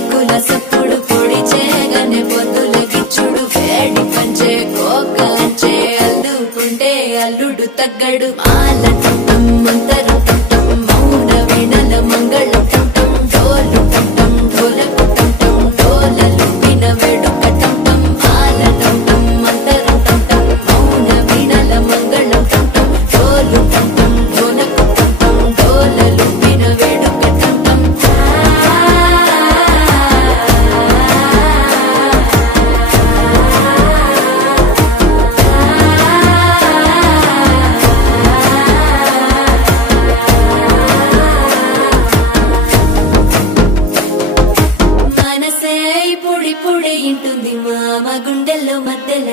దిక్కుల సప్పుడు పొడి చేయగానే పొద్దుల గిచ్చుడు వేడి పంచే కోకంచే అల్లుకుంటే అల్లుడు తగ్గడు మాల టం మంతరు టం మౌన వీణల మంగళ టం డోలు టం ఢోలకు టం డోలలు విన వేడుక టం మాల టం మంతరు టం మౌన వీణల మంగళ టం డోలు టం ఢోలకు టం డోలలు విన వేడుక టం మనసే పొడి పొడి ఇంటుంది మామ గుండెల్లో మధ్యల